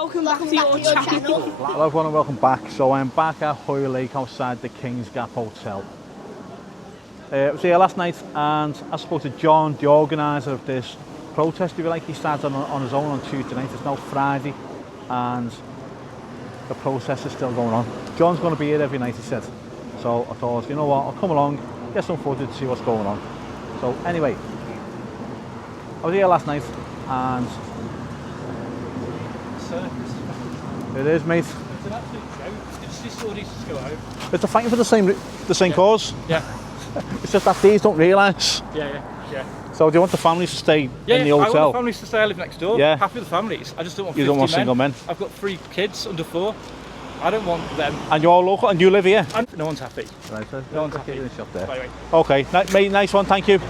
Welcome back to your channel. Hello everyone and welcome back. So I'm back at Hoylake outside the King's Gap Hotel. I was here last night and I spoke to John, the organiser of this protest, if you like. He started on his own on Tuesday night. It's now Friday and the protest is still going on. John's going to be here every night, he said. So I thought, you know what, I'll come along, get some footage to see what's going on. So anyway, I was here last night and it is, mate. It's an absolute joke. It's just all needs to go home. It's a fighting for the same cause. Yeah. It's just that these don't realise. Yeah. So do you want the families to stay in the hotel? I want the families to stay. I live next door. Yeah. Happy with the families. I just don't want 50 You don't want single men. I've got 3 kids under 4. I don't want them. And you're all local and you live here? No one's happy. Right, so No one's happy. in the shop there. Bye. Okay, mate, nice one, thank you.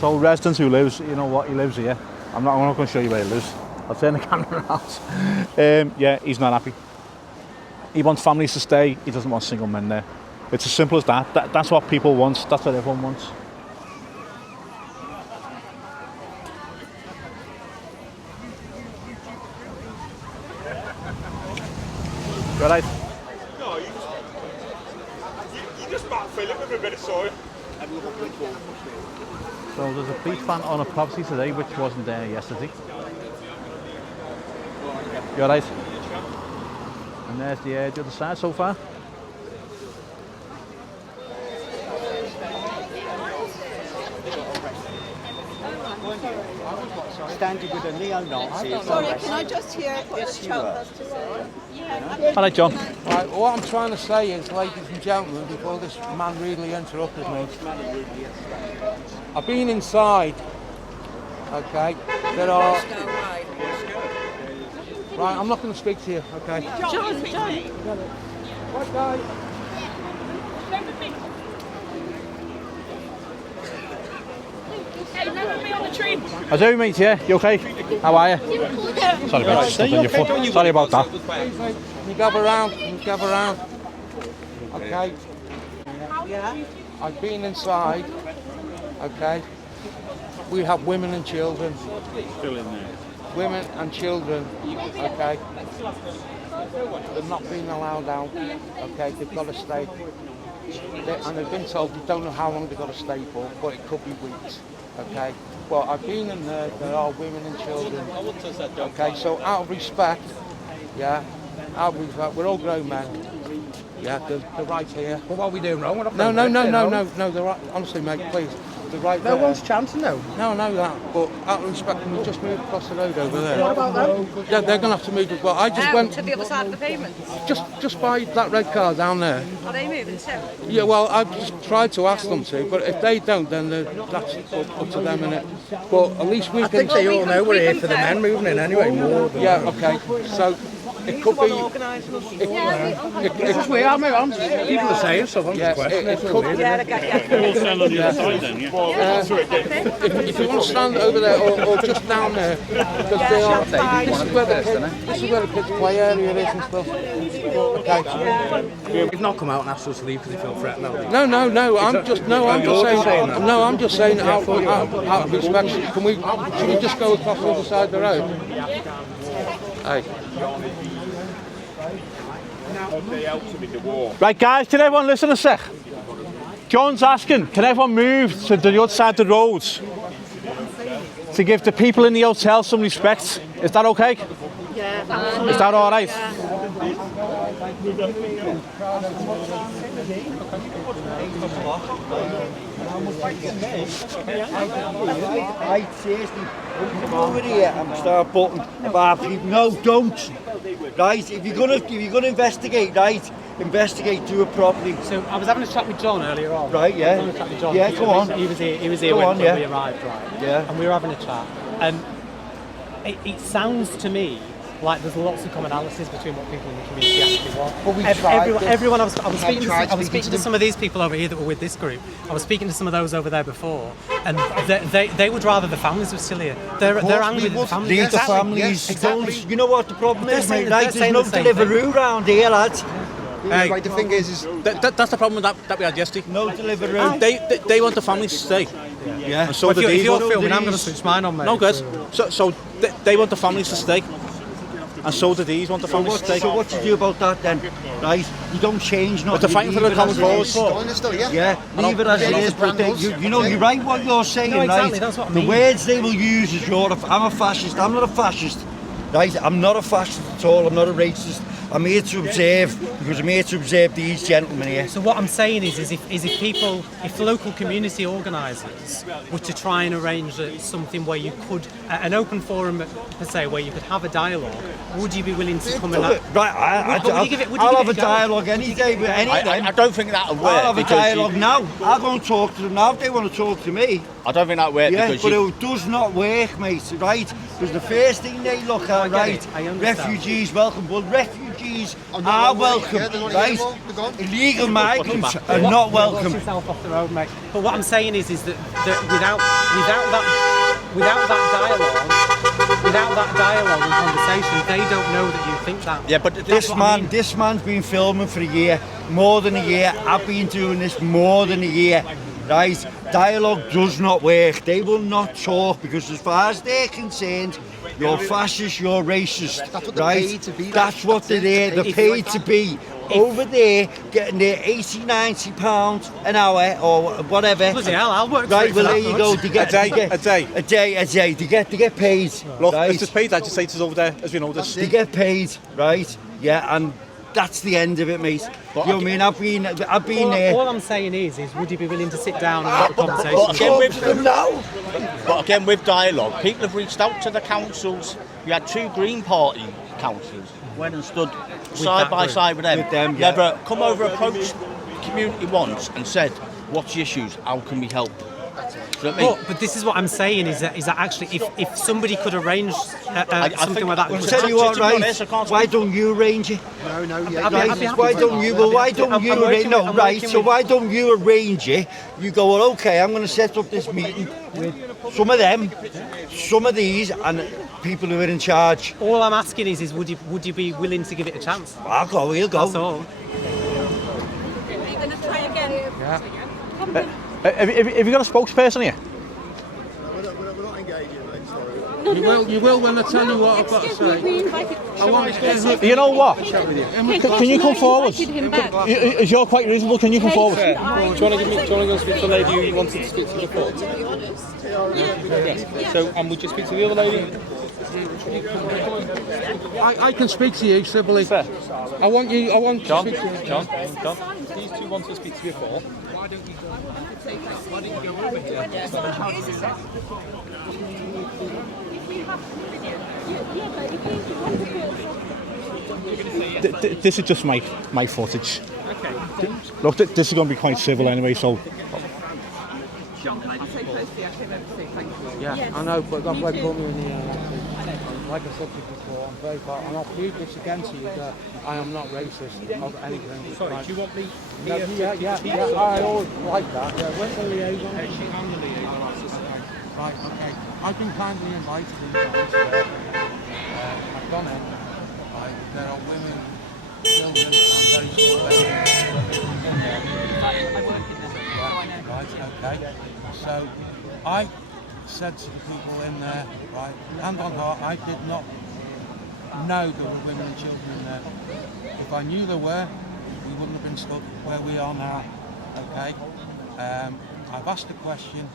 So residents who lives, you know what, he lives here. I'm not going to show you where he lives. I'll turn the camera out. Yeah, he's not happy. He wants families to stay. He doesn't want single men there. It's as simple as that. That's what people want. That's what everyone wants. You alright? No, you just might fill it with a bit of soil. So there's a police van on a property today which wasn't there yesterday. You alright? And there's the other side so far. Standing with a neo-Nazi. Sorry, can I just hear what the chap has to say? Alright, John. Right, what I'm trying to say is, ladies and gentlemen, before this man rudely interrupted me, I've been inside, okay, there are... Right, I'm not going to speak to you, okay? John. Right, guys. Hey, remember me on the train? I do, mate, yeah? You okay? How are you? Sorry about stuffing your foot. Sorry about that. Can you gather around? Okay. Yeah. I've been inside, okay? We have women and children. Still in there. Women and children, okay? They're not being allowed out, okay? They've got to stay. And they've been told they don't know how long they've got to stay for, but it could be weeks, okay? Well, I've been in there are women and children, okay? So out of respect, yeah, we're all grown men. Yeah, they're right here. Well, what are we doing wrong? No, they're right. Honestly, mate, please. They're right there. No one's chancing, no. No, I know that, but out of respect, can we just move across the road over there? What about that? Yeah, they're going to have to move as well. I just went to the other side of the pavement. just by that red car down there. Are they moving too? Yeah, well, I've just tried to ask them to, but if they don't, then that's up to them, innit? But at least we I can... think they all know we're here for the men moving in anyway, more than... Yeah, okay, so it could be... It's weird, I'm people are saying stuff, I'm Yeah, just questioning it could... Yeah, I get They're all stand on the other side then, yeah? If you want to stand over there or just down there, because they are... This is where the kids play area is and stuff. Okay. They've not come out and asked us to leave because they feel threatened, have they? No, I'm just saying out of respect, should we just go across the other side of the road? Hey. Right, guys, can everyone listen a sec? John's asking, can everyone move to the other side of the road to give the people in the hotel some respect? Is that okay? Yeah. Is that all right? Right, seriously, come over here and start putting about people. No, don't. Right, if you're gonna investigate, right, investigate, do it properly. So I was having a chat with John earlier on. Right, yeah. I was having a chat with John. Yeah, come on. He was here Go when on, we yeah. arrived, right? Yeah. And we were having a chat, and it sounds to me like there's lots of commonalities between what people in the community actually want. But we tried this. Everyone, I was speaking to to some of these people over here that were with this group. I was speaking to some of those over there before, and they would rather the families were still here. They're angry with the families. Leave the families. Exactly. Don't. You know what the problem They're is, saying- mate? they're Right, saying there's the no same thing. Deliveroo round here, lads. Hey, Right, the thing is that's the problem that we had yesterday. No Deliveroo. They want the families to stay. Yeah. And so If do you're these. filming, I'm going to switch mine on, mate. No good. So they want the families to stay. and so do these want the family to stay. So what do you do about that then? Right? You don't change nothing. But they're fighting for the common cause. Yeah, leave it as it is. But you know, you're right what you're saying, No, exactly, right? that's what I The mean. words they will use is I'm a fascist. I'm not a fascist. Right? I'm not a fascist at all. I'm not a racist. I'm here to observe, because I'm here to observe these gentlemen here. So what I'm saying is if the local community organisers were to try and arrange something where you could, an open forum per se, where you could have a dialogue, would you be willing to come and Right, I'll have a dialogue any day with anything. I don't think that'll work. I'll have a dialogue now. I'll go and talk to them now if they want to talk to me. I don't think that'll work because but it does not work, mate, right? Because the first thing they look at, right, refugees welcome, but refugees are welcome, right? Illegal migrants are not welcome. Watch yourself off the road, mate. But what I'm saying is that without that dialogue and conversation, they don't know that you think that. yeah, but This man's been filming for a year, more than a year. I've been doing this more than a year, right? Dialogue does not work. They will not talk because, as far as they're concerned, you're fascist, you're racist, right? That's what they're there. They're paid to be over there, getting their 80, 90 pounds an hour or whatever. Bloody hell, I'll work Right, for it well for there that you go. much. They get, A day. They get paid. Look, right? it's just paid agitators over there, as we know this. They get paid, right? Yeah, and that's the end of it, mate. You know what I mean? I've been there. All I'm saying is would you be willing to sit down and have a conversation? But again, with dialogue, people have reached out to the councils. You had 2 Green Party councillors went and stood side by side with them. Yeah. Never come over, approached the community once and said, "What's the issues? How can we help?" Do you know what I mean? But this is what I'm saying is that actually if somebody could arrange something like that. I'll tell you what, right? Why don't you arrange it? Why don't you? Well, why don't you arrange? No, right. So why don't you arrange it? You go, well, okay. I'm going to set up this meeting with some of them, some of these, and people who are in charge. All I'm asking is would you be willing to give it a chance? I'll go. We'll go. That's all. Are you going to try again? Yeah. Have you got a spokesperson here? You will when I tell you what I've got to say. I want to You know what? Can you come forward? Is you're quite reasonable? Can you come forward? Do you want to go and speak to the lady who you wanted to speak to before? Yes. So, and would you speak to the other lady? I can speak to you civilly. Fair. I want John, to speak to you. John, these 2 wanted to speak to you before. This is just my footage. Okay. Look, this is going to be quite civil anyway, so... Yeah, I know, but that's why put me in here. Like I said to you before, I'm very far, and I'll prove this again to you that I am not racist of anything. Sorry, do you want me? Yeah, I always like that. Yeah, where's the liaison? She and the liaison officer. Right, okay. I've been kindly invited in today. I've gone in. Right, there are women, children, and very small babies. I work in this. Right, okay. So I said to the people in there, right, hand on heart, I did not know there were women and children in there. If I knew there were, we wouldn't have been stuck where we are now, okay? I've asked a question,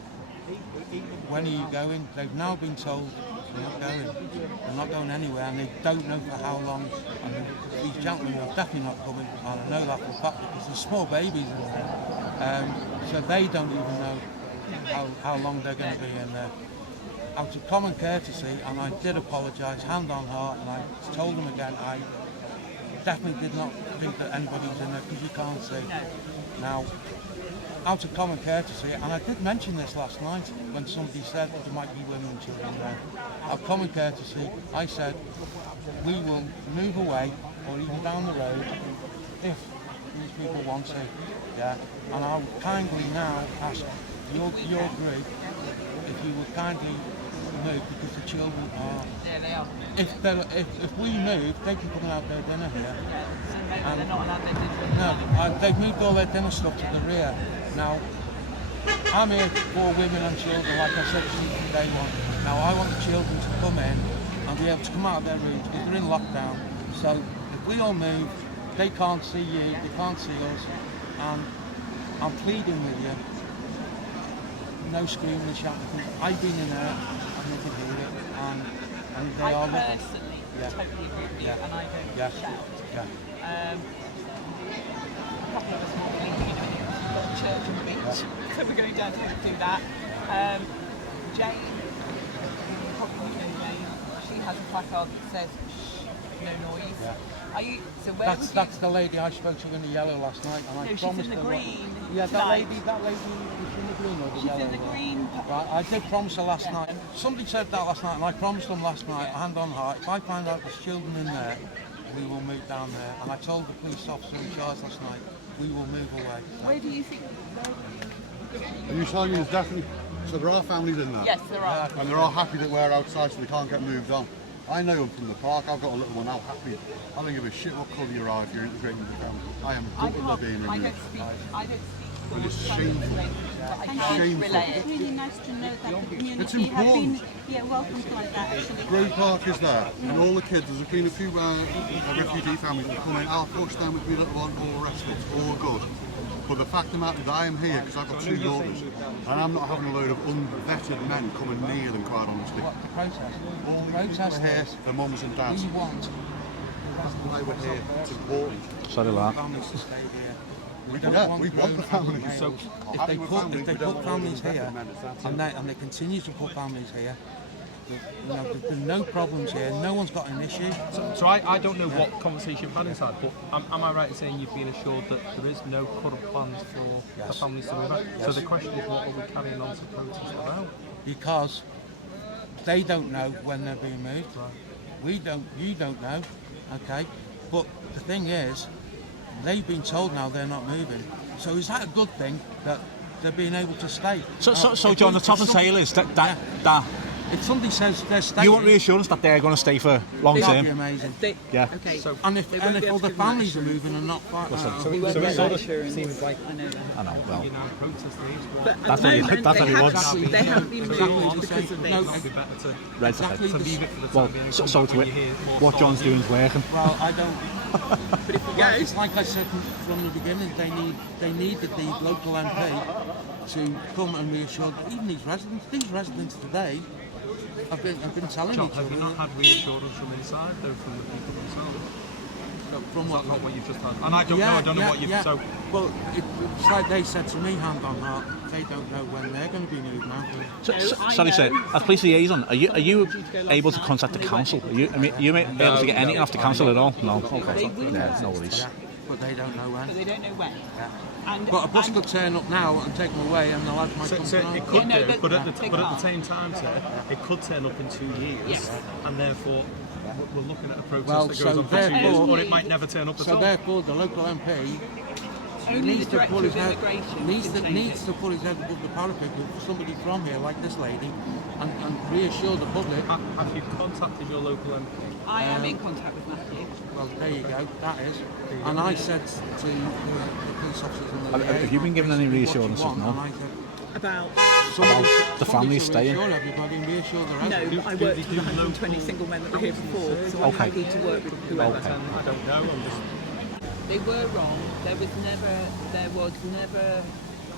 when are you going? They've now been told they're not going. They're not going anywhere, and they don't know for how long. And these gentlemen are definitely not coming, and I know that for a fact because there's small babies in there. So they don't even know how long they're going to be in there. Out of common courtesy, and I did apologise, hand on heart, and I told them again, I definitely did not think that anybody was in there because you can't see. Now, out of common courtesy, and I did mention this last night when somebody said there might be women and children there. Out of common courtesy, I said we will move away or even down the road if these people want to. Yeah, and I would kindly now ask your group if you would kindly move because the children are. If we move, they can come and have their dinner here. And, no, they've moved all their dinner stuff to the rear. Now, I'm here for women and children, like I said to you from day one. Now, I want the children to come in and be able to come out of their rooms because they're in lockdown. So if we all move, they can't see you, they can't see us, and I'm pleading with you, no screaming and shouting. I've been in there and you can hear it, and they are looking. Totally agree with you, and I don't shout. Yeah. A couple of us will be leaving in a church on the beach, so we're going down to do that. Jane, probably you know Jane, she has a placard that says, shh, no noise. Yeah. Are you, so where would you... That's the lady I spoke to in the yellow last night, and I No, she's promised in the her. green Yeah, tonight. that lady, is she in the green or the She's yellow? in the green. Right, I did promise her last night. Somebody said that last night, and I promised them last night, hand on heart, if I find out there's children in there, we will move down there. And I told the police officer in charge last night, we will move away. Where do you think... Are you telling me there's definitely... So there are families in there? Yes, there are. And they're all happy that we're outside so they can't get moved on. I know them from the park, I've got a little one out happy. I don't give a shit what colour you are if you're integrating with the family. I am gutted they're being removed. I don't speak for It is trans shameful. relations, but I It's can't shameful. relay it. It's really nice to know that the It's community have important. been welcomed like that actually. Grove Park is there, and all the kids, there's been a few refugee families that come in, I'll push them with me little one, all the rest of it, it's all good. But the fact of the matter is I am here because I've got 2 daughters, and I'm not having a load of unvetted men coming near them, quite honestly. What, the protest? All the people are here, their mums and dads. We want That's why we're here, it's important. Sorry, lad. families to stay here. We We want the families. So if they put families here, and they continue to put families here, there's been no problems here. No one's got an issue. So I don't know what conversation you've had inside, but am I right in saying you've been assured that there is no current plans for the families to move out? So the question is, what are we carrying on to protest about? Because they don't know when they're being moved. We don't. You don't know. Okay. But the thing is, they've been told now they're not moving. So is that a good thing that they're being able to stay? So John, the top of the tail is that if somebody says they're staying, you want reassurance that they're going to stay for long that'd be term. amazing. Yeah. Okay. So And if other families are moving and not it sort of seems like I know. Well, you know, protest leaves. But at That's the what he- moment, that's what he they wants. haven't been moved Exactly. because of No, this. It'd be better to Red exactly to leave it for the Well, time being. and so come back to when it, you hear more what solid John's doing news. is working. Well, I don't. But if we Well, go, it's like I said from the beginning. They needed the local MP to come and reassure even these residents today. I've been telling John, each have other. you not had reassurance from inside, though, from the people themselves? From Is what? that not what you've just had? And I don't know what you've... Yeah. So, Well, it's like they said to me, hand on heart, they don't know when they're going to be moved now. Sorry, sir. As police liaison, are you able to contact the council? Are you able to get anything off the council at all? No. Okay. Yeah, no worries. But they don't know when. but they don't know when. And, But a bus could turn up now and take them away, and the lads might come so tonight. it could Yeah, no, do, but but at they the can't. same time, sir, it could turn up in 2 years, and therefore we're looking at a protest Well, that so goes on for 2 years, therefore- or it might never turn up at So all. therefore, the local MP only needs the to pull his director of head immigration needs to pull his head above the parapet with somebody from here, like this lady, and reassure the public. Have you contacted your local MP? I am in contact with Matthew. Well, there you go. That is. And I said to the police officers and the Have you been given any reassurances? No. And I said, About The family staying? Reassure everybody and reassure the rest. no, but I worked with 120 single men that were here before, so I'm Okay. happy to work with whoever. Okay. I don't know, I'm just... They were wrong.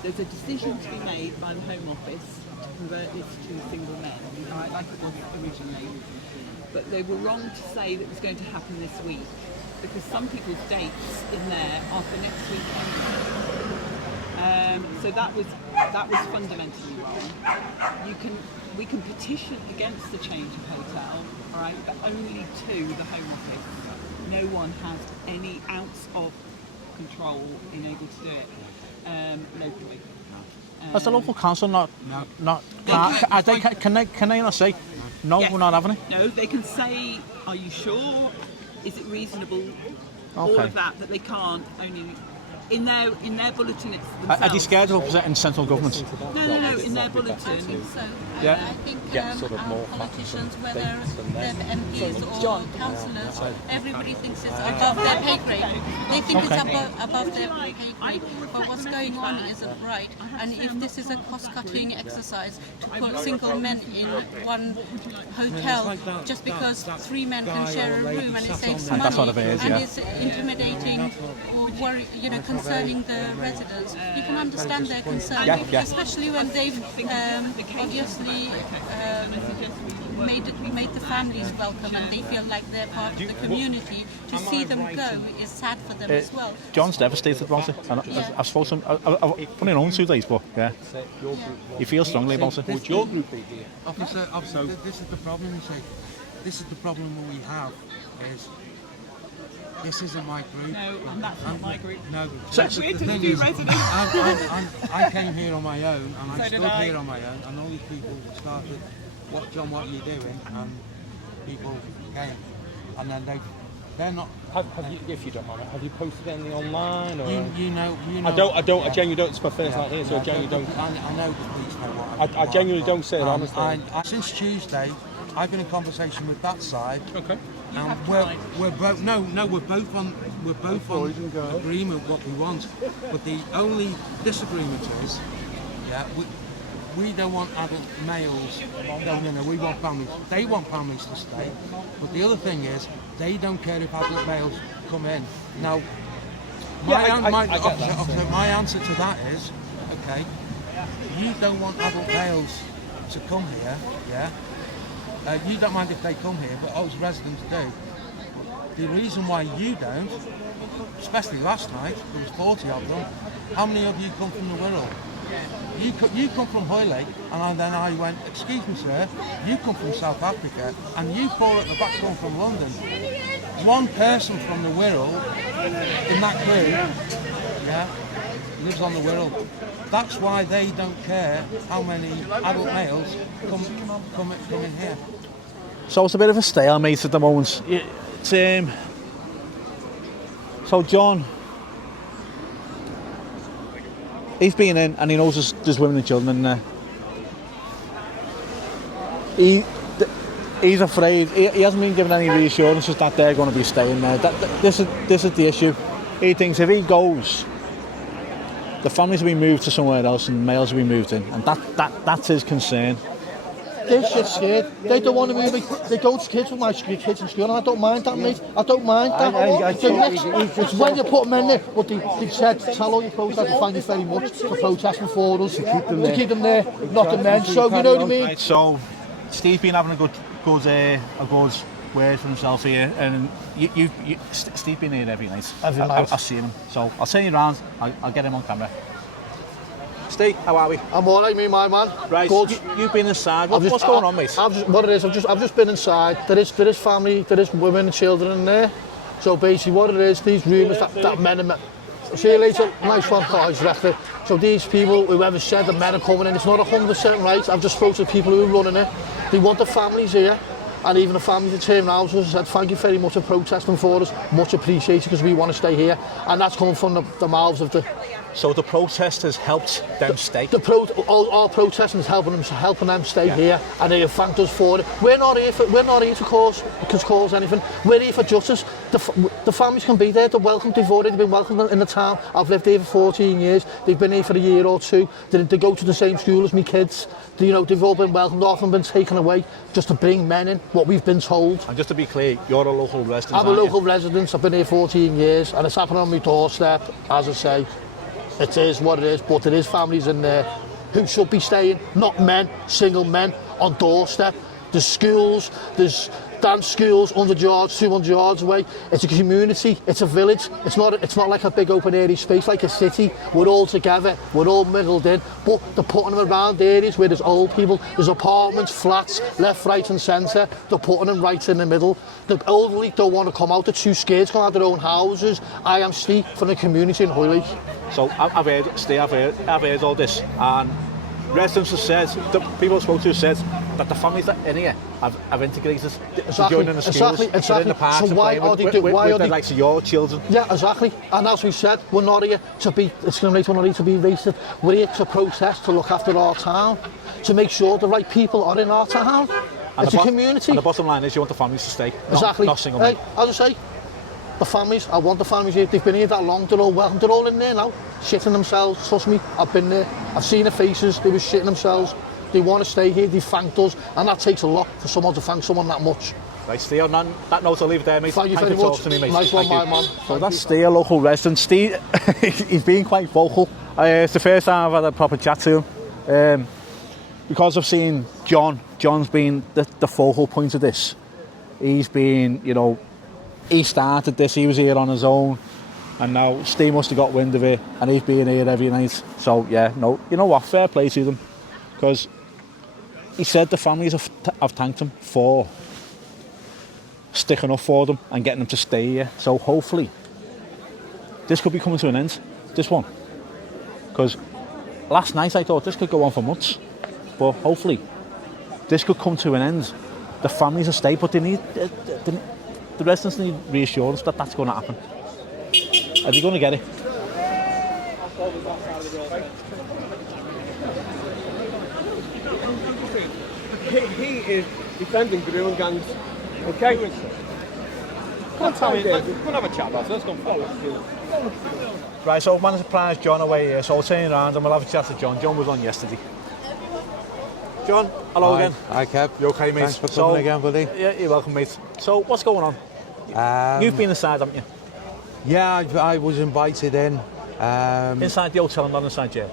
There's a decision to be made by the Home Office to convert this to single men, right, like it was originally. But they were wrong to say that it was going to happen this week, because some people's dates in there are for next week only. So that was fundamentally wrong. We can petition against the change of hotel, all right, but only to the Home Office. No one has any ounce of control in able to do it locally. Has the local council not? Can they not say no? Yes. We're not having it. No, they can say, "Are you sure? Is it reasonable?" All Okay. of that, but they can't. Only in their bulletin, it's Are themselves. you scared of upsetting central government? No, in their bulletin. So Yeah. I think our politicians, whether they're MPs or councillors, everybody thinks it's above their pay grade. They think it's above their pay grade, but what's going on isn't right. And if this is a cost-cutting exercise to put single men in one hotel just because 3 men can share a room and it saves money, that's what it is, and yeah. it's intimidating or worry, concerning the residents, you can understand their concern, especially when they've obviously made the families welcome and they feel like they're part of the community. To see them go is sad for them as well. John's devastated about it, and I've spoken to him. I've only known 2 days, but yeah, he feels strongly about it. Would your group be here? Officer, this is the problem, you see. This is the problem we have, is this isn't my group. No, and that's not my group. No, We're the just thing two is, residents. I came here on my own, and I So did stood I. here on my own, and all these people started, what John, what are you doing? And people came, and then they're not. Have you, if you don't mind, have you posted anything online? Or You know. I genuinely don't. It's my first night here, so I genuinely don't. I know the police know what I genuinely don't say it honestly. Since Tuesday, I've been in conversation with that side. Okay. And we're both we're both on agreement what we want, but the only disagreement is, we don't want adult males. No, we want families. They want families to stay, but the other thing is they don't care if adult males come in. Now, my answer to that is, okay, you don't want adult males to come here, yeah. You don't mind if they come here, but us residents do. The reason why you don't, especially last night, there was 40 of them. How many of you come from the Wirral? You come from Hoylake, and then I went, excuse me sir, you come from South Africa, and you 4 at the back come from London. One person from the Wirral in that crew, lives on the Wirral. That's why they don't care how many adult males come in here. So it's a bit of a stalemate at the moment. So John, he's been in and he knows there's women and children in there. He's afraid. He hasn't been given any reassurances that they're going to be staying there. This is the issue. He thinks if he goes, the families will be moved to somewhere else and males will be moved in, and that's his concern. They're shit scared. They don't want to move me. They go to kids with my kids in school, and I don't mind that, mate. I don't mind that. It's when you put them in there, but they said, tell all your protesters, thank you very much for protesting for us, to keep them there, not the men. So, you know what I mean? Right, so, Steve's been having a good word for himself here, and Steve's been here every night. Every night. I see him, so I'll send you around, I'll get him on camera. Steve, how are we? I'm alright, me, my man. Right, good. You've been inside. What's going on, mate? I've just been inside. There is family, there is women and children in there. So basically, what it is, these rumours that men are. See you later. Nice one, guys. So these people, whoever said the men are coming in, it's not 100% right. I've just spoken to people who are running it. They want the families here. And even the families that turned around to us and said, thank you very much for protesting for us. Much appreciated, because we want to stay here. And that's coming from the mouths of the. So the protesters helped them stay? Our protesting is helping them stay here, and they have thanked us for it. We're not here to cause anything. We're here for justice. The families can be there. They're welcome. They've already been welcomed in the town. I've lived here for 14 years. They've been here for a year or 2. They go to the same school as me kids. They've all been welcomed, often been taken away just to bring men in, what we've been told. And just to be clear, you're a local resident, I'm a local resident. I've been here 14 years, and it's happened on my doorstep, as I say. It is what it is, but there is families in there who should be staying, not men, single men, on doorstep. There's schools, there's dance schools 100 yards, 200 yards away. It's a community, it's a village. It's not like a big open area space like a city. We're all together, we're all mingled in, but they're putting them around areas where there's old people, there's apartments, flats, left, right and centre. They're putting them right in the middle. The elderly don't want to come out, they're too scared to come out of their own houses. I am Steve from the community in Hoylake. So I've heard all this, and residents have said, the people I spoke to said, that the families that in here have integrated. Exactly, Joining the schools, exactly. in the parks So and why playing are they with, do- with, why with are the they- likes of your children. Yeah, exactly. And as we said, we're not here to be discriminated, we're not here to be racist. We're here to protest, to look after our town, to make sure the right people are in our town. And It's a community. And the bottom line is you want the families to stay, Exactly. not single Hey, men. as I say, the families, I want the families here. They've been here that long, they're all welcome. They're all in there now, shitting themselves. Trust me, I've been there. I've seen their faces, they were shitting themselves. They want to stay here, they thanked us, and that takes a lot for someone to thank someone that much. Right, Steve, on that note, I'll leave it there, mate. Thank you very for much. talking to me, mate. Nice one, Thank my you. man. So Thank that's you. Steve, a local resident. Steve, he's been quite vocal. It's the first time I've had a proper chat to him. Because I've seen John's been the focal point of this. He's been, he started this, he was here on his own, and now Steve must have got wind of it, and he's been here every night. So, yeah, no, you know what, fair play to them. Because he said the families have thanked him for sticking up for them and getting them to stay here. So hopefully, this could be coming to an end, this one. Because last night I thought this could go on for months. But hopefully, this could come to an end. The families will stay, but they need the residents need reassurance that that's going to happen. Are they going to get it? He is defending grooming gangs. Okay? Come on, Tommy, come and have a chat, lads. Let's go forward. Right, so I've managed to prize John away here, so I'll turn around and we'll have a chat to John. John was on yesterday. John, hello again. Hi, Kev. You okay, mate? Thanks for coming again, buddy. Yeah, you're welcome, mate. So, what's going on? You've been inside, haven't you? Yeah, I was invited in. Inside the hotel, not inside jail.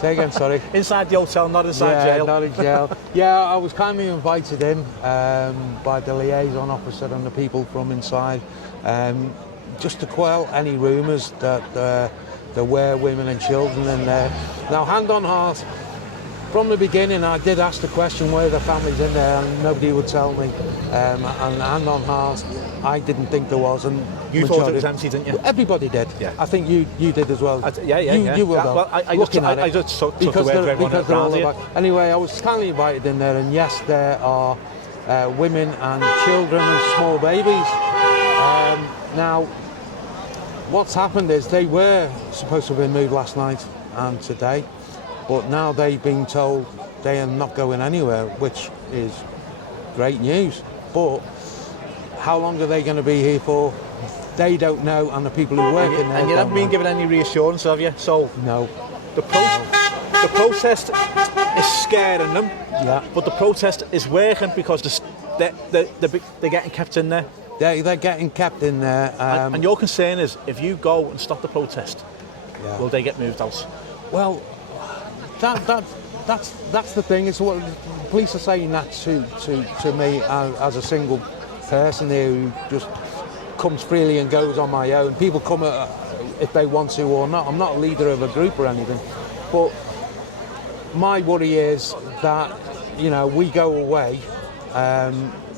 Say again, sorry. Inside the hotel, not inside jail. Not in jail. Yeah, I was kindly invited in by the liaison officer and the people from inside, just to quell any rumours that there were women and children in there. Now, hand on heart, from the beginning I did ask the question, were the families in there, and nobody would tell me. And hand on heart, I didn't think there was. And you thought it was empty, didn't you? Everybody did. Yeah. I think you did as well. Yeah. You were Well, I just took the word for everyone around here. Anyway, I was kindly invited in there, and yes, there are women and children and small babies. Now, what's happened is they were supposed to have been moved last night and today, but now they've been told they are not going anywhere, which is great news. But how long are they going to be here for? They don't know, and the people who work in there. And you haven't been given any reassurance, have you? So no. The protest is scaring them. Yeah. But the protest is working because they're getting kept in there. They're getting kept in there. And your concern is, if you go and stop the protest, will they get moved out? Well, that's the thing. It's what the police are saying that to me as a single person here who just comes freely and goes on my own. People come if they want to or not. I'm not a leader of a group or anything, but my worry is that we go away.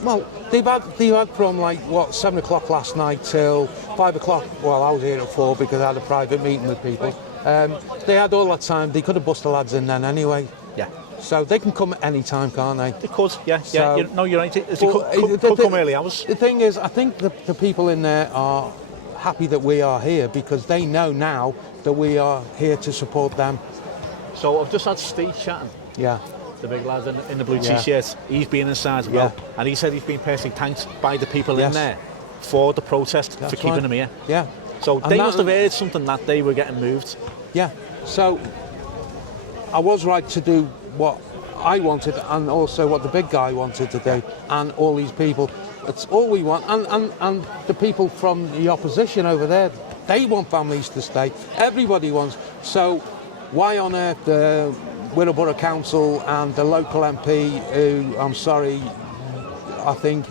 Well, they've had from 7 o'clock last night till 5 o'clock. Well, I was here at 4 because I had a private meeting with people. They had all that time. They could have bust the lads in then anyway. Yeah. So they can come at any time, can't they? They could, yeah. So, you're right. They could come early hours. The thing is, I think the people in there are happy that we are here because they know now that we are here to support them. So I've just had Steve chatting. Yeah. The big lad in the blue t-shirt. He's been inside as well. And he said he's been personally thanked by the people in there for the protest, for keeping them here. Yeah. So they must have heard something that they were getting moved. Yeah. So I was right to do what I wanted and also what the big guy wanted to do, and all these people. It's all we want. And the people from the opposition over there, they want families to stay. Everybody wants. So why on earth the Wirral Council and the local MP, who, I'm sorry, I think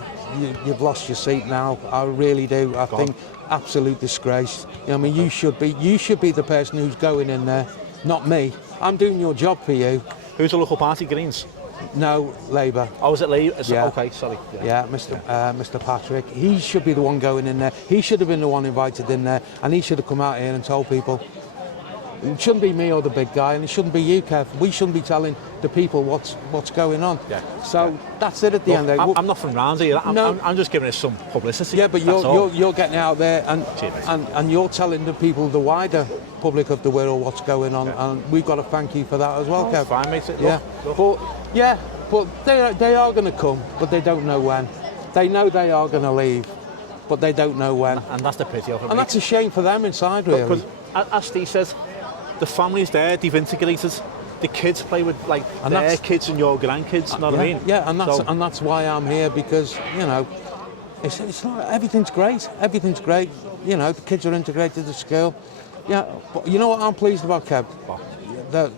you've lost your seat now. I really do. I think absolute disgrace. You should be the person who's going in there, not me. I'm doing your job for you. Who's the local party? Greens? No, Labour. Oh, is it Labour? Yeah. Okay, sorry. Yeah, Mr. Patrick. He should be the one going in there. He should have been the one invited in there, and he should have come out here and told people. It shouldn't be me or the big guy, and it shouldn't be you, Kev. We shouldn't be telling the people what's going on. Yeah. So that's it at the end. I'm not from round here. I'm just giving it some publicity. Yeah, but you're getting out there and you're telling the people, the wider public of the Wirral, what's going on, and we've got to thank you for that as well, Kev. Fine, mate. But they are going to come, but they don't know when. They know they are going to leave, but they don't know when. And that's the pity of it. And that's a shame for them inside, really. But as Steve says, the family's there, they've integrated. The kids play with their kids and your grandkids. You know what I mean? Yeah, and that's why I'm here, because it's not, everything's great. Everything's great. The kids are integrated to school. Yeah, but you know what I'm pleased about, Kev? That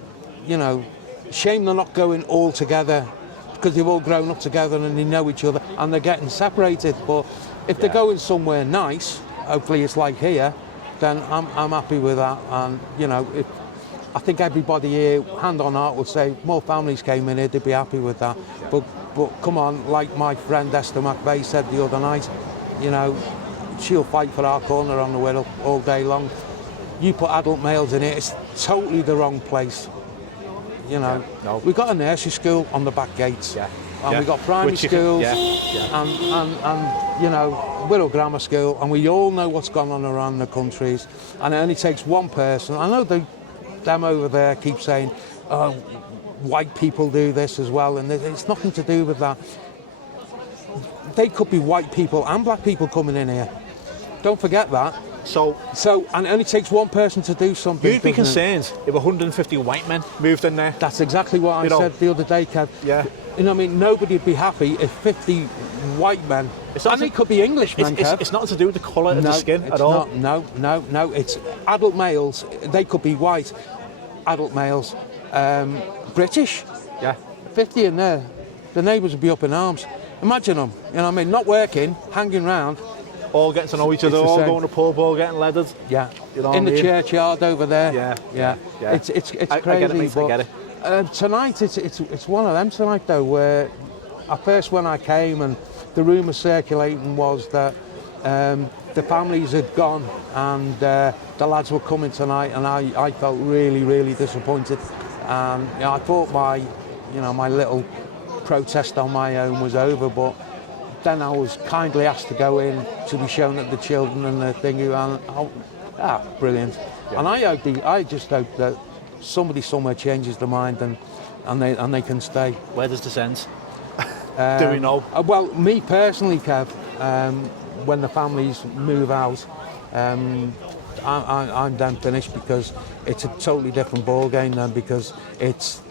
shame they're not going all together, because they've all grown up together and they know each other and they're getting separated. But if they're going somewhere nice, hopefully it's like here, then I'm happy with that. And I think everybody here, hand on heart, would say more families came in here, they'd be happy with that. But come on, like my friend Esther McVeigh said the other night, she'll fight for our corner on the Wirral all day long. You put adult males in it, it's totally the wrong place. We've got a nursery school on the back gates, and we've got primary schools, and Wirral Grammar School, and we all know what's gone on around the countries, and it only takes one person. I know them over there keep saying, oh, white people do this as well, and it's nothing to do with that. They could be white people and black people coming in here. Don't forget that. So, and it only takes one person to do something. You'd be concerned if 150 white men moved in there. That's exactly what I said the other day, Kev. Yeah. Nobody would be happy if 50 white men, and it could be Englishmen, Kev. It's nothing to do with the colour of the skin at all. No. It's adult males. They could be white. Adult males, British. Yeah. 50 in there. The neighbours would be up in arms. Imagine them. Not working, hanging round. All getting to know each other, all going to pub, all getting leathered. Yeah. In the churchyard over there. Yeah. It's crazy. I get it, mate, I get it. Tonight, it's one of them tonight, though, where at first when I came and the rumour circulating was that the families had gone and the lads were coming tonight, and I felt really, really disappointed. And I thought my little protest on my own was over, but then I was kindly asked to go in to be shown at the children and the thing, and brilliant. Yeah. And I just hope that somebody somewhere changes their mind and they can stay. Where does this end? Do we know? Well, me personally, Kev, when the families move out, I'm then finished, because it's a totally different ball game then, because it's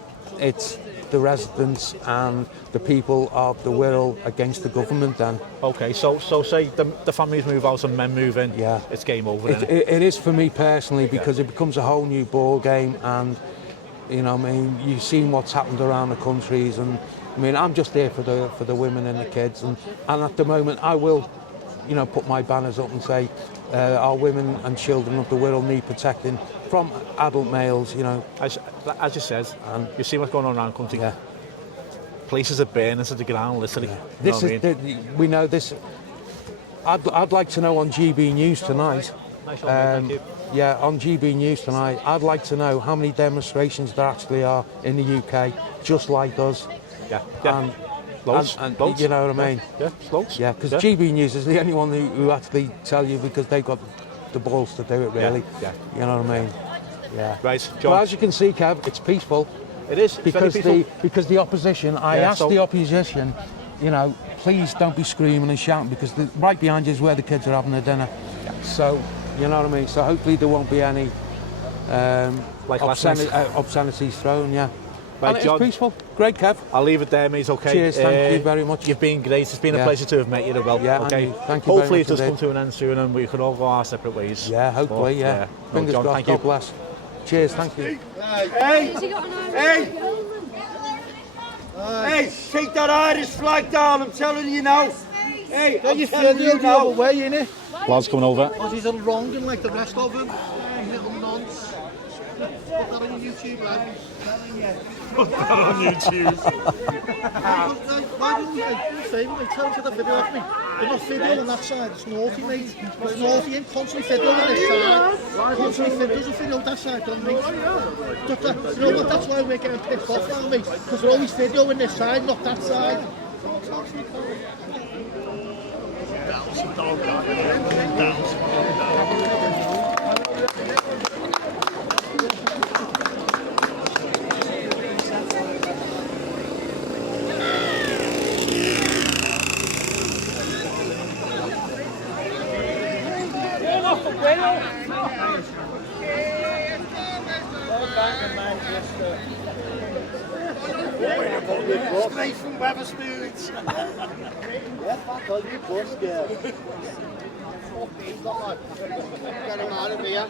the residents and the people of the Wirral against the government then. Okay, so say the families move out and men move in, it's game over, isn't it? It is for me personally, because it becomes a whole new ball game, and you've seen what's happened around the countries, and I'm just there for the women and the kids, and at the moment I will put my banners up and say our women and children of the Wirral need protecting from adult males, As you said, you see what's going on around the country. Yeah. Places are burning to the ground, literally. We know this. I'd like to know on GB News tonight. Nice one, thank you. Yeah, on GB News tonight, I'd like to know how many demonstrations there actually are in the UK, just like us. Yeah. Loads. You know what I mean? Yeah, loads. Yeah, because GB News is the only one who actually tell you, because they've got the balls to do it, really. Yeah. You know what I mean? Yeah. Right, John. But as you can see, Kev, it's peaceful. It is. Because the opposition, I asked the opposition, please don't be screaming and shouting, because right behind you is where the kids are having their dinner. Yeah. So, you know what I mean? So hopefully there won't be any obscenities thrown, yeah. Right, and John, it's peaceful. Great, Kev. I'll leave it there, mate, okay? Cheers, thank you very much. You've been great. It's been a pleasure to have met you as well. Yeah, okay. Thank you Hopefully very much it does come to an end soon and we can all go our separate ways. Yeah, hopefully, yeah. Fingers John, crossed, God bless. Cheers, thank you. Hey, take that Irish flag down, I'm telling you now. Hey, you feel the other way, innit? Lads coming over. Because he's a wronging like the rest of them. Little nonce. Put that on YouTube. Why didn't they tell to the video of me? They're not video on that side, it's naughty, mate. It's naughty and constantly video on this side. Constantly video, doesn't video on that side, don't they? You know what, that's why we're getting pissed off now, mate. Because we're always videoing this side, not that side. Straight from Wetherspoons. Yeah, fuck on you, bus girl. Get him out of here.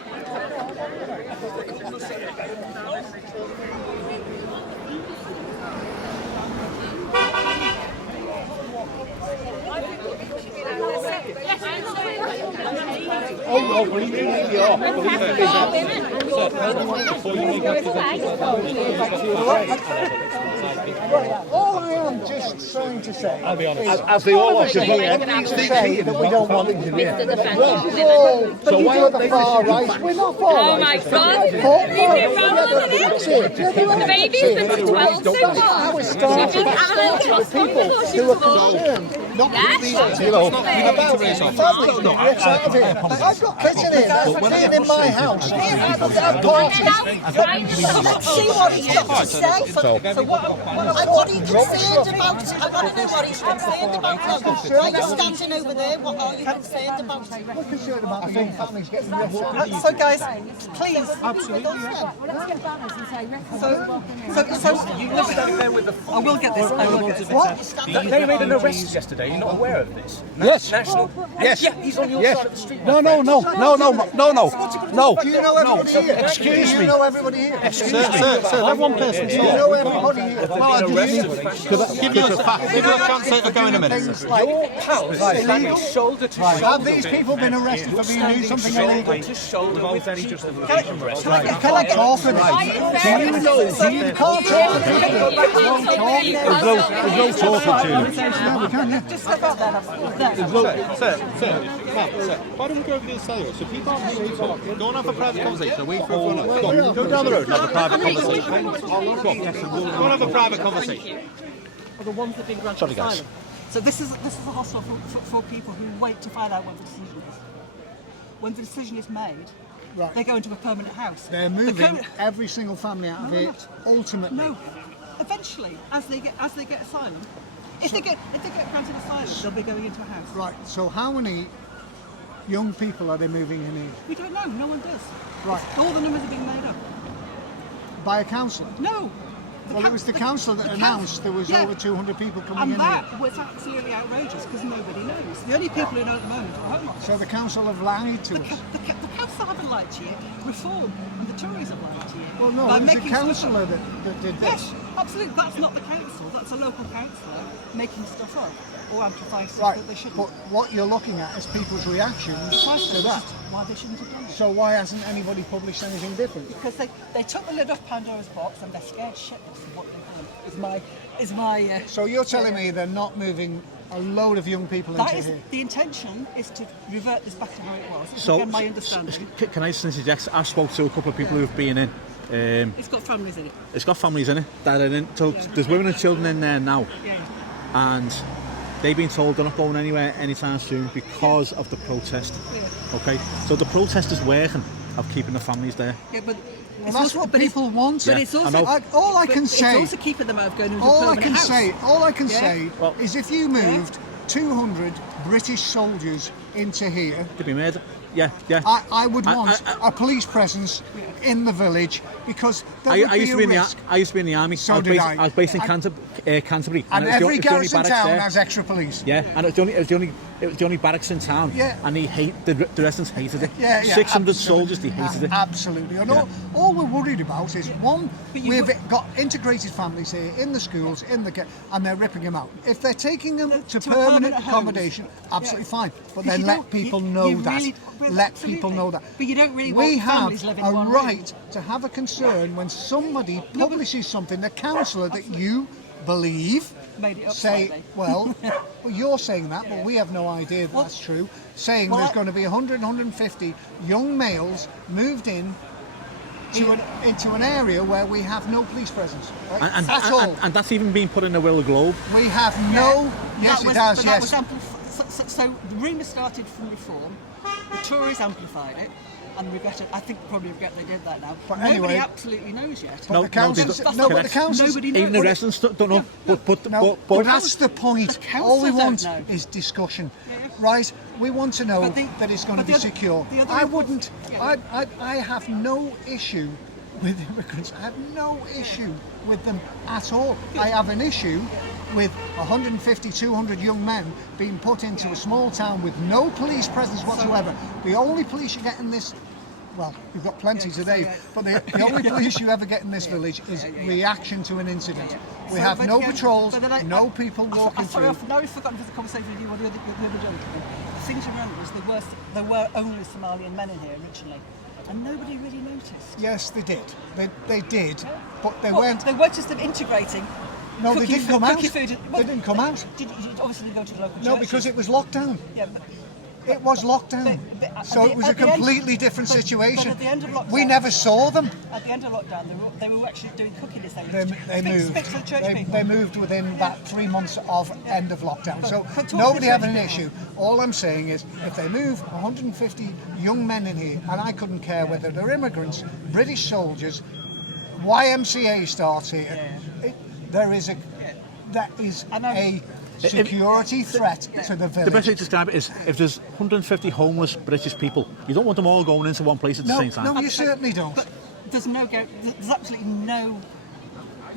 Oh, no, believe me, you are. All I am just trying to say, I'll be honest. as they all have to say that we don't want it to be. So why are the far right? We're not far right. Oh my God! You've been wrong, the baby's been 12 so far. Now it starts with people who are concerned. Not with you know, about families being ripped out of here. I've got kids in here that's being in my house. Let's see what he's got to say. So what are you concerned about? I want to know what he's concerned about. Are you standing over there? What are you concerned about? I'm concerned about the young families getting ripped out. So guys, please. Absolutely. Let's get banners and say So you will stand there with the. I will get this. I will get this. What? They made an arrest yesterday. You're not aware of this? Yes. National. Yes. Yeah, he's on your side of the street. No. Do you know everybody here? Excuse Do me. you know everybody here? Excuse me. Sir, let one person Do you know everybody here? Well, I'll give you a chance to go in a minute. Things like illegal. Shoulder to Have these people been arrested for being doing something illegal? to shoulder with any justification arrest. Can I talk for this? Do you know? You can't talk for this. There's no talking to you. Yeah, we can, yeah. Just about that. Sir, why don't we go over to the cellar? So people aren't really talking. Go and have a private conversation. Wait for everyone else. Go down the road and have a private conversation. Go and have a private conversation. Are the ones that have been granted asylum. So this is a hostel for people who wait to find out what the decision is. When the decision is made, they go into a permanent house. They're moving every single family out of here. Ultimately, no. Eventually, as they get asylum, if they get granted asylum, they'll be going into a house. right. So how many young people are they moving in here? We don't know. No one does. Right. All the numbers are being made up. By a councillor? No. Well, it was the council that announced there was over 200 people coming in and here. that was absolutely outrageous because nobody knows. The only people who know at the moment are Home Office. So the council have lied to us. The council haven't lied to you. Reform and the Tories have lied to you. Well, no, it was the councillor that did this. Yes, absolutely. That's not the council. That's a local councillor making stuff up or amplifying stuff Right, that they shouldn't. but what you're looking at is people's reactions to that. Why they shouldn't have done it. So why hasn't anybody published anything different? Because they took the lid off Pandora's box and they're scared shitless of what they've done. Is my. So you're telling me they're not moving a load of young people into here? The intention is to revert this back to how it was. So, Again, my understanding. Can I just interject? I spoke to a couple of people who have been in. It's got families in it. It's got families in it that are in. So there's women and children in there now, and they've been told they're not going anywhere anytime soon because of the protest. Okay, so the protest is working of keeping the families there. Yeah, but well, that's what people want. But it's also all I can say. It's also keeping them out of going into all a I can house. say. All I can say is if you moved 200 British soldiers into here, they'd be murdered. Yeah. I would want a police presence in the village because there would be a risk. I used to be in the army. So I was based in Canterbury. And every garrison town there. has extra police. Yeah, and it was the only barracks in town. Yeah. And the residents hated it. Yeah, 600 soldiers, they hated it. Absolutely. And all we're worried about is one, we've got integrated families here in the schools, and they're ripping them out. If they're taking them to permanent accommodation, absolutely fine. But then let people know that. Let people know that. But you don't really we want families have living a in one right to have a concern when somebody publishes something, the councillor that you believe made it up say, slightly. well, you're saying that, but we have no idea if that's true, saying there's going to be 100, 150 young males moved in into an area where we have no police presence. Right? That's all. And that's even been put in the Will Globe. We have no... Yes, it has, yes. So the rumour started from Reform, the Tories amplified it, and I think probably regret they did that now. But nobody anyway, absolutely knows yet. But the councils, but the councils, even the residents don't know. But that's the point. All we want is discussion, right? We want to know that it's going to be secure. I have no issue with immigrants. I have no issue with them at all. I have an issue with 150, 200 young men being put into a small town with no police presence whatsoever. The only police you get in this, well, we've got plenty today, but the only police you ever get in this village is reaction to an incident. We have no patrols, no people walking through. I've now forgotten for the conversation with you or the other gentleman. The thing to remember is there were only Somalian men in here originally, and nobody really noticed. Yes, they did. They did, but they weren't. They weren't just integrating. No, they didn't come out. They didn't come out. You obviously didn't go to the local churches. No, because it was locked down. Yeah, but it was locked down. So it was a completely different situation. But at the end of lockdown, we never saw them. At the end of lockdown, they were actually doing cooking this They moved. They moved within about 3 months of end of lockdown. So nobody having an issue. All I'm saying is, if they move 150 young men in here, and I couldn't care whether they're immigrants, British soldiers, YMCA starts here. There is a security threat to the village. The best way to describe it is, if there's 150 homeless British people, you don't want them all going into one place at the same time. No, you certainly don't. But there's absolutely no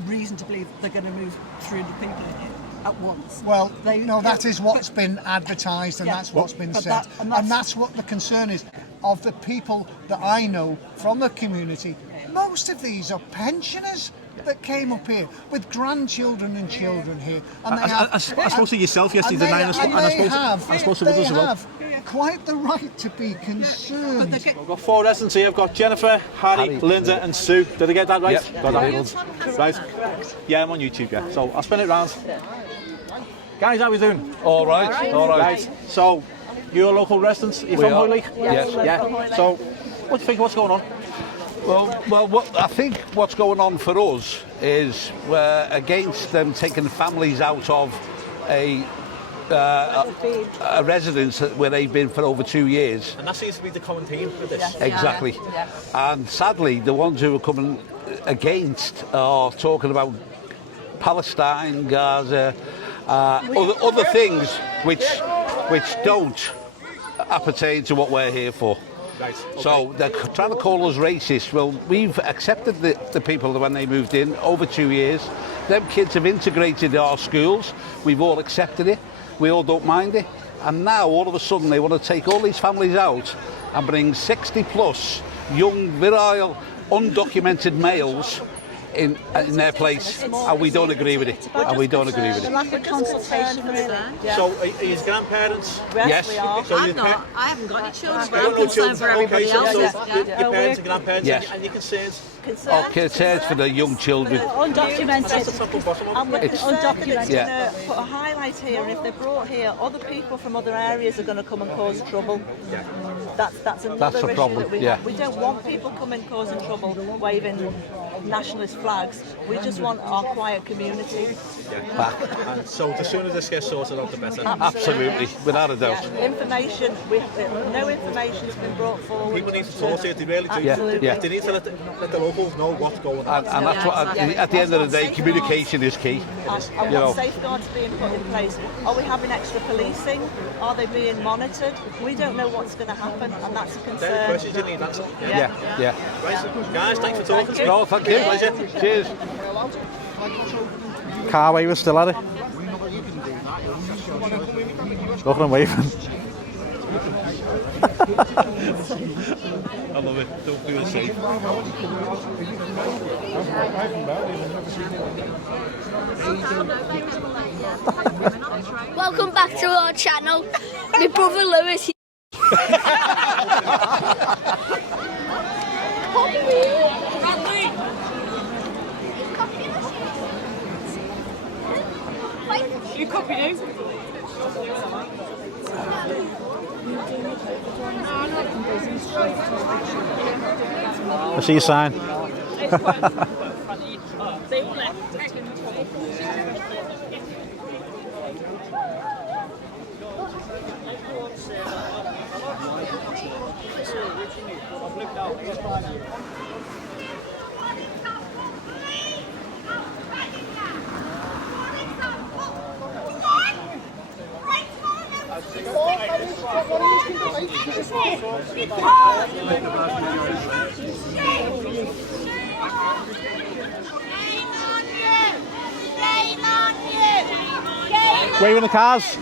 reason to believe they're going to move 300 people in here at once. Well, that is what's been advertised, and that's what's been said. And that's what the concern is of the people that I know from the community. Most of these are pensioners that came up here with grandchildren and children here. And I spoke to yourself yesterday, and I spoke to others as well. Quite the right to be concerned. We've got 4 residents here. I've got Jennifer, Harry, Linda and Sue. Did I get that right? Yep. Got that right. Yeah, I'm on YouTube, yeah. So I'll spin it round. Guys, how are we doing? All right, all right. So, you're local residents? You're from Hoylake? Yes. Yeah. So, what do you think? What's going on? Well, I think what's going on for us is we're against them taking families out of a residence where they've been for over 2 years. And that seems to be the common theme for this. Exactly. And sadly, the ones who are coming against are talking about Palestine, Gaza, other things which don't appertain to what we're here for. Right, okay. So they're trying to call us racist. Well, we've accepted the people when they moved in over 2 years. Them kids have integrated in our schools. We've all accepted it. We all don't mind it. And now all of a sudden they want to take all these families out and bring 60 plus young, virile, undocumented males in their place, and we don't agree with it. And we don't agree with it. Lack of consultation, really. So, are his grandparents? Yes. We are. So I haven't got any children, but I'm concerned for everybody else. So your parents and grandparents, yes. and your concerns? Concerns for the young children. Undocumented. Undocumented. Yeah. Put a highlight here, and if they're brought here, other people from other areas are going to come and cause trouble. Yeah. That's another a issue problem. that we have. We don't want people coming causing trouble, waving nationalist flags. We just want our quiet community back. And so the sooner this gets sorted out, the better. Absolutely, without a doubt. Yeah. Information. No information's been brought forward. People need to talk to it. They really do. Absolutely. Yeah. They need to let the locals know what's going on. And that's what, at the end of the day, communication is key. And what safeguards being put in place? Are we having extra policing? Are they being monitored? We don't know what's going to happen, and that's a concern. They're the questions you need answered. Yeah. Right, guys, thanks for talking to me. No, thank you. Pleasure. Cheers. Carway was still at it. Look at him waving. I love it. Don't feel safe. Welcome back to our channel. My brother Lewis. You copy you? I see your sign. Waving the cars.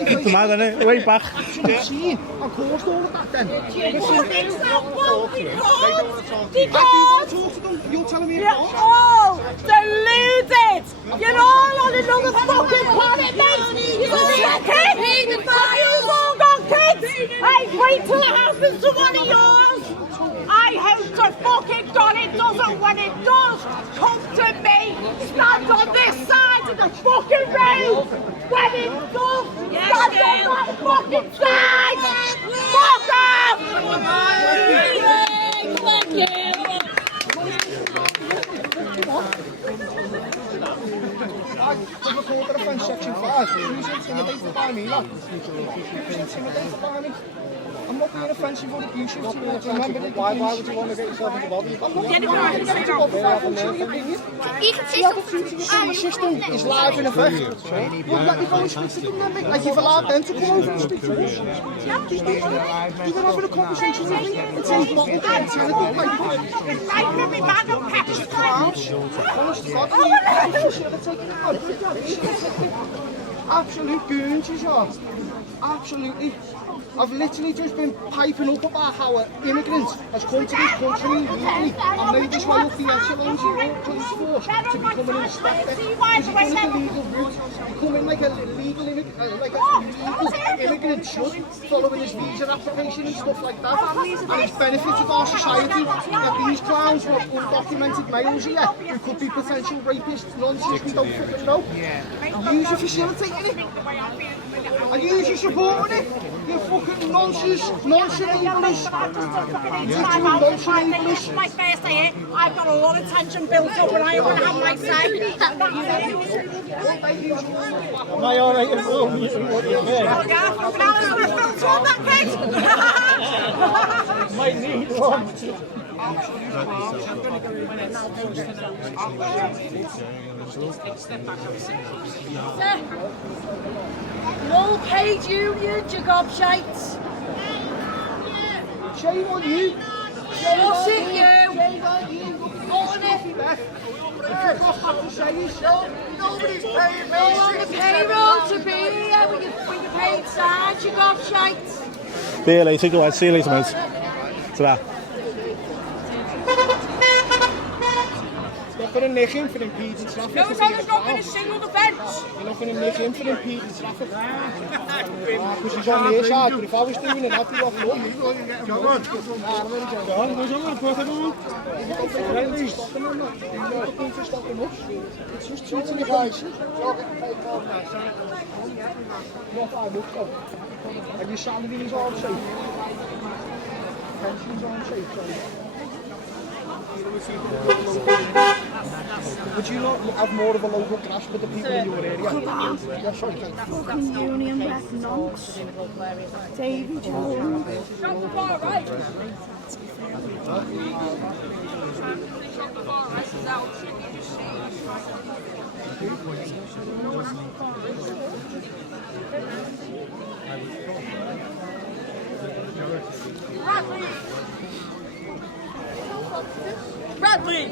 It's mad, isn't it? Way back. Actually, I caused all of that then. You're telling me you're all deluded. You're all on another fucking planet, mate. You've all got kids. You've all got kids. Hey, wait till it happens to one of yours. I hope to fucking God it doesn't. When it does, come to me. Stand on this side of the fucking road. When it does, stand on that fucking side. Fuck off! I've recorded offence section 5. Who's intimidated by me, lad? Who's intimidated by me? I'm not being offensive or abusive to you. Remember that why would you want to get yourself into bother? You can see the opportunity to say your system is live in effect. Well, let me go and speak to them then, mate. Like you've allowed them to come over and speak to us. Just do that. You've been having a conversation with me and saying bottle down, telling them like Every man will catch the clouds. honest to God, you should have taken it on. Absolute goons, you are. Absolutely. I've literally just been piping up about how an immigrant has come to this country illegally and made this way up the echelons of police force to become an inspector. Because you've done it the legal route. You come in like a legal immigrant should, following his visa application and stuff like that. And it's benefited our society that these clowns were undocumented males here who could be potential rapists, nonsense we don't fucking know. And you're facilitating it. And you're supporting it. You're fucking nonsense English. My face here, I've got a lot of tension built up and I want to have my say. Am I alright as well? Might need one. No paid union, you gobshites. Shame on you. What's it you? On it. Nobody's paying me. You're on the payroll to be here when you paid sides, you gobshites. See you later, go ahead. See you later, mate. Ta-ra. You're going to nick him for impeding traffic. No, it's not been a single offence. You're not going to nick him for impeding traffic. Because he's on the side, but if I was doing it, I'd be off look. Come on. It's just treating the guys. And your salary is all safe. Pensions aren't safe, sorry. Would you not have more of a local grasp with the people in your area? Yes, sorry. Fucking union rep nonce. Davy Jones. Shut the bar, right? Bradley!